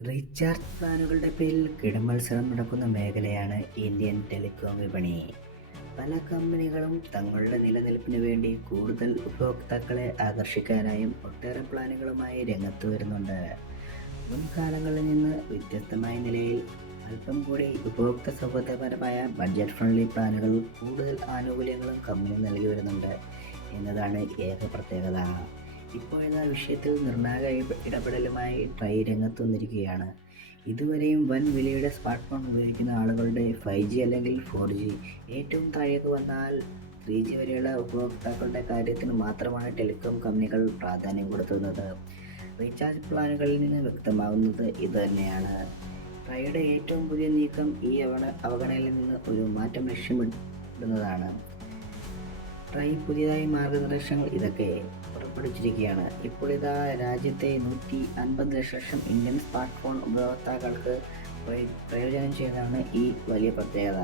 Recharge പ്ലാനുകളുടെ പേരിൽ കിടമത്സരം നടക്കുന്ന മേഖലയാണ് ഇന്ത്യൻ ടെലികോം വിപണി. പല കമ്പനികളും തങ്ങളുടെ നിലനിൽപ്പിന് വേണ്ടി കൂടുതൽ ഉപഭോക്താക്കളെ ആകർഷിക്കാനായും ഒട്ടേറെ പ്ലാനുകളുമായി രംഗത്ത് വരുന്നുണ്ട്. മുൻകാലങ്ങളിൽ നിന്ന് വ്യത്യസ്തമായ നിലയിൽ അല്പം കൂടി ഉപഭോക്തൃ സൗഹൃദപരമായ ബഡ്ജറ്റ് ഫ്രണ്ട്ലി പ്ലാനുകൾ കൂടുതൽ ആനുകൂല്യങ്ങളും കമ്പനി നൽകി വരുന്നുണ്ട്. എന്നതാണ് ഏക പ്രത്യേകത. ഇപ്പോഴത്തെ വിഷയത്തിൽ നിർണായക ഇട- ഇടപെടലുമായി ട്രൈ രംഗത്ത് വന്നിരിക്കുകയാണ്. ഇതുവരെയും വൻ വിലയുടെ സ്മാർട്ട് ഫോൺ ഉപയോഗിക്കുന്ന ആളുകളുടെ ഫൈവ് ജി അല്ലെങ്കിൽ ഫോർ ജി ഏറ്റവും താഴേക്ക് വന്നാൽ ത്രീ ജി വരെയുള്ള ഉപഭോക്താക്കളുടെ കാര്യത്തിന് മാത്രമാണ് ടെലികോം കമ്പനികൾ പ്രാധാന്യം കൊടുത്തുന്നത്. റീചാർജ് പ്ലാനുകളിൽ നിന്ന് വ്യക്തമാകുന്നത് ഇതുതന്നെയാണ് ട്രൈയുടെ ഏറ്റവും പുതിയ നീക്കം ഈ അവഗണനയിൽ നിന്ന് ഒരു മാറ്റം ലക്ഷ്യമിടുന്നതാണ്. ട്രൈ പുതിയതായി മാർഗനിർദ്ദേശങ്ങൾ ഇതൊക്കെ പുറപ്പെടുവിച്ചിരിക്കുകയാണ് ഇപ്പോൾ ഇതാ രാജ്യത്തെ നൂറ്റി അൻപത് ദശലക്ഷം ഇന്ത്യൻ സ്മാർട്ട് ഫോൺ ഉപഭോക്താക്കൾക്ക് പ്രയോജനം ചെയ്യുന്നതാണ് ഈ വലിയ പ്രത്യേകത.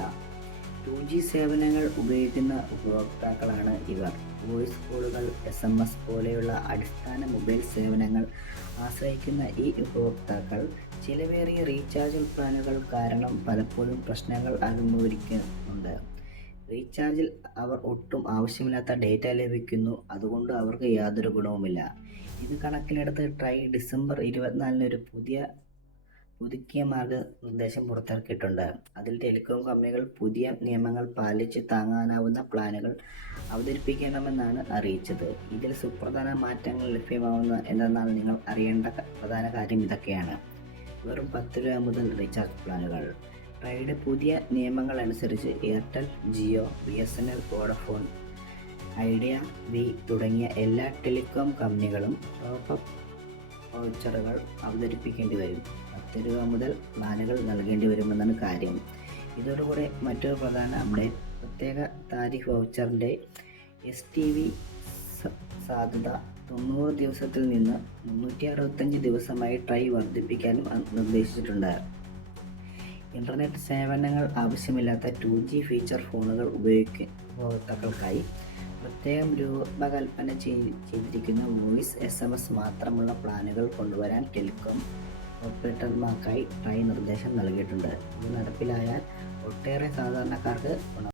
ടു ജി സേവനങ്ങൾ ഉപയോഗിക്കുന്ന ഉപഭോക്താക്കളാണ് ഇവർ. വോയിസ് കോളുകൾ എസ് എം എസ് പോലെയുള്ള അടിസ്ഥാന മൊബൈൽ സേവനങ്ങൾ ആശ്രയിക്കുന്ന ഈ ഉപഭോക്താക്കൾ ചിലവേറിയ റീചാർജ് പ്ലാനുകൾ കാരണം പലപ്പോഴും പ്രശ്നങ്ങൾ അഭിമുഖീകരിക്കുന്നുണ്ട് റീചാർജിൽ അവർ ഒട്ടും ആവശ്യമില്ലാത്ത ഡേറ്റ ലഭിക്കുന്നു. അതുകൊണ്ട് അവർക്ക് യാതൊരു ഗുണവുമില്ല. ഇത് കണക്കിലെടുത്ത് ട്രൈ ഡിസംബർ ഇരുപത്തിനാലിന് ഒരു പുതിയ പുതുക്കിയ മാർഗനിർദ്ദേശം പുറത്തിറക്കിയിട്ടുണ്ട്. അതിൽ ടെലികോം കമ്പനികൾ പുതിയ നിയമങ്ങൾ പാലിച്ച് താങ്ങാനാവുന്ന പ്ലാനുകൾ അവതരിപ്പിക്കണമെന്നാണ് അറിയിച്ചത്. ഇതിൽ സുപ്രധാന മാറ്റങ്ങൾ ലഭ്യമാവുന്ന എന്തെന്നാൽ നിങ്ങൾ അറിയേണ്ട പ്രധാന കാര്യം ഇതൊക്കെയാണ്. വെറും പത്ത് രൂപ മുതൽ റീചാർജ് പ്ലാനുകൾ. ട്രൈയുടെ പുതിയ നിയമങ്ങൾ അനുസരിച്ച് Airtel Jio B S N L Vodafone Idea Vi തുടങ്ങിയ എല്ലാ ടെലികോം കമ്പനികളും ടോപ്പ് വൗച്ചറുകൾ അവതരിപ്പിക്കേണ്ടി വരും. പത്ത് രൂപ മുതൽ പ്ലാനുകൾ നൽകേണ്ടി വരുമെന്നാണ് കാര്യം. ഇതോടുകൂടെ മറ്റൊരു പ്രധാന അപ്ഡേറ്റ് പ്രത്യേക താരിഫ് വൗച്ചറിന്റെ എസ് ടി വി സാധ്യത തൊണ്ണൂറ് ദിവസത്തിൽ നിന്ന് മുന്നൂറ്റി അറുപത്തഞ്ച് ദിവസമായി ട്രൈ വർദ്ധിപ്പിക്കാനും നിർദ്ദേശിച്ചിട്ടുണ്ട്. ഇന്റർനെറ്റ് സേവനങ്ങൾ ആവശ്യമില്ലാത്ത ടു ജി ഫീച്ചർ ഫോണുകൾ ഉപഭോക്താക്കൾക്കായി പ്രത്യേകം രൂപകൽപ്പന ചെയ്- ചെയ്തിരിക്കുന്ന വോയിസ് എസ് എം എസ് മാത്രമുള്ള പ്ലാനുകൾ കൊണ്ടുവരാൻ ടെലികോം ഓപ്പറേറ്റർമാർക്കായി ട്രൈ നിർദ്ദേശം നൽകിയിട്ടുണ്ട്. ഇത് നടപ്പിലായാൽ ഒട്ടേറെ സാധാരണക്കാർക്ക് ഗുണം